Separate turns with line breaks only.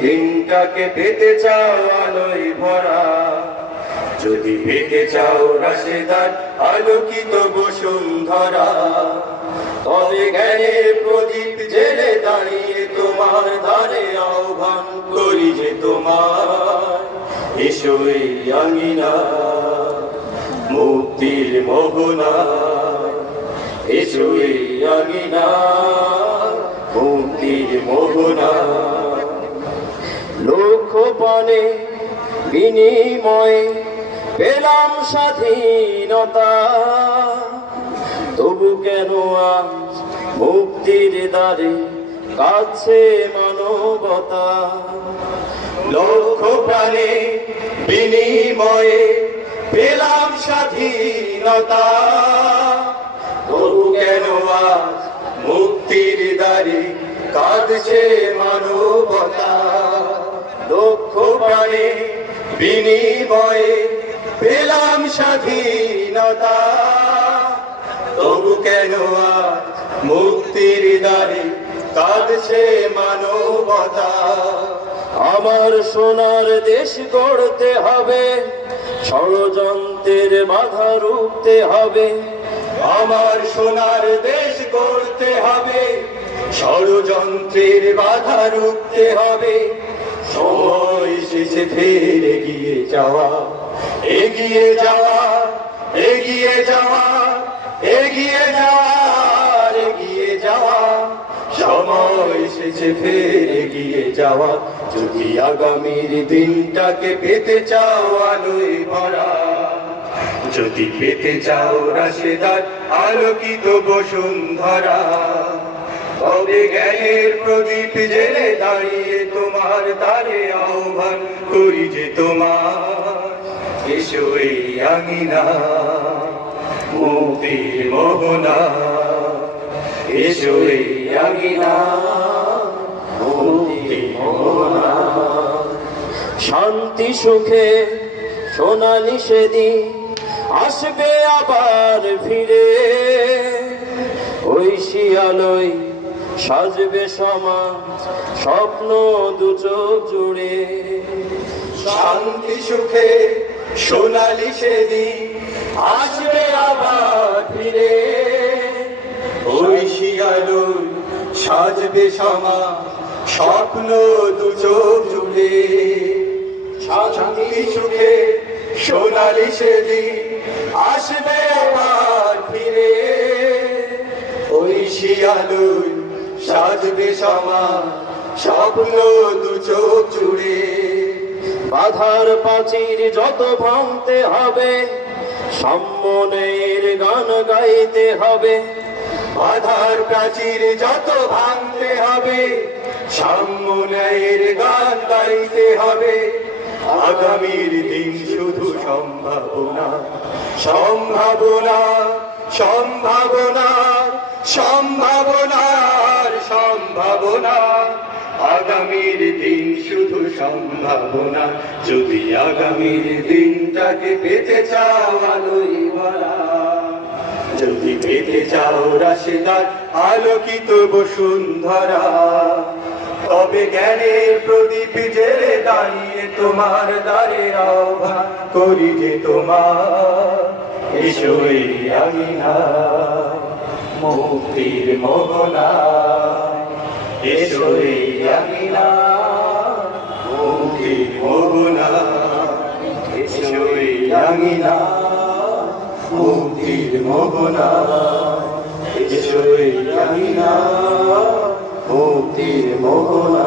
দিনটাকে পেতে চাও আলোয় ভরা। যদি পেতে চাও রাশেদার, আলোকিত বসুন্ধরা। তবে জ্ঞানের প্রদীপ জেলে দাঁড়িয়ে তোমার ধারে আহ্বান করি যে তোমার। এসো আঙিনা, মুক্তির মোহনা। এসো এই মুক্তির মোহনা। লক্ষ পানে বিনিময়ে পেলাম স্বাধীনতা। তবু কেন আজ মুক্তির দ্বারে কাছে মানবতা? লক্ষ প্রাণে বিনিময়ে পেলাম স্বাধীনতা। তবু কেন আজ মুক্তির দ্বারে কাঁদছে মানবতা? লক্ষ প্রাণে বিনিময়ে পেলাম স্বাধীনতা। তবু কেন মুক্তির দ্বারে কাঁদছে মানবতা? আমার সোনার দেশ গড়তে হবে, ষড়যন্ত্রের বাধা রুখতে হবে। আমার সোনার দেশ গড়তে হবে, ষড়যন্ত্রের বাধা রুখতে হবে। সময় শেষে ফের এগিয়ে যাওয়া এগিয়ে যাওয়া এগিয়ে যাওয়া এগিয়ে যাওয়া এগিয়ে যাওয়া। সময় এসেছে ফের এগিয়ে যাওয়া, যদি আগামীর দিনটাকে পেতে চাও আলোয় ভরা। যদি পেতে চাও রাশেদার আলোকিত বসুন্ধরা। তবে জ্ঞানের প্রদীপ জেলে দাঁড়িয়ে তোমার তারে আহ্বান করি যে তোমার। এসো এই আঙিনা, মুক্তির মোহনা। এসো এই আঙিনা শান্তি, সুখে সোনালি সেদিন আসবে আবার ফিরে। শিয়ালয় সাজবে সমাজ, স্বপ্ন দু চোখ জুড়ে। শান্তি, সুখে, সোনালি সেদিন আসবে আবার ফিরে। ওই শিয়ালয় সাজবে সমাজ, স্বপ্ন দু চোখ জুড়ে। শান্তি, সুখে, সোনালি সেদিন আসবে আবার ফিরে। ওই শিয়ালুই সাজবে সমাজ স্বপ্ন দু চোখ জুড়ে। বাধার প্রাচীর যত ভাঙতে হবে, সম্মনের গান গাইতে হবে। বাধার প্রাচীর যত ভাঙতে হবে সাম্যের গান গাইতে হবে। আগামীর দিন শুধু সম্ভাবনা সম্ভাবনা সম্ভাবনা সম্ভাবনার সম্ভাবনা। আগামীর দিন শুধু সম্ভাবনা। যদি আগামীর দিনটাকে পেতে চাও আলোই যদি পেতে চাও রাশেদার, আলোকিত বসুন্ধরা। তবে জ্ঞানের প্রদীপ জেলে দাঁড়িয়ে তোমার দ্বারে আহ্বান করি যে তোমার। এসো আমি আমিনা মুক্তির মোহনা। এসো আমিনা মুখে মগুনা এসো আমিনা মুক্তির মগুনা এসো আমিনা মুক্তির মগুনা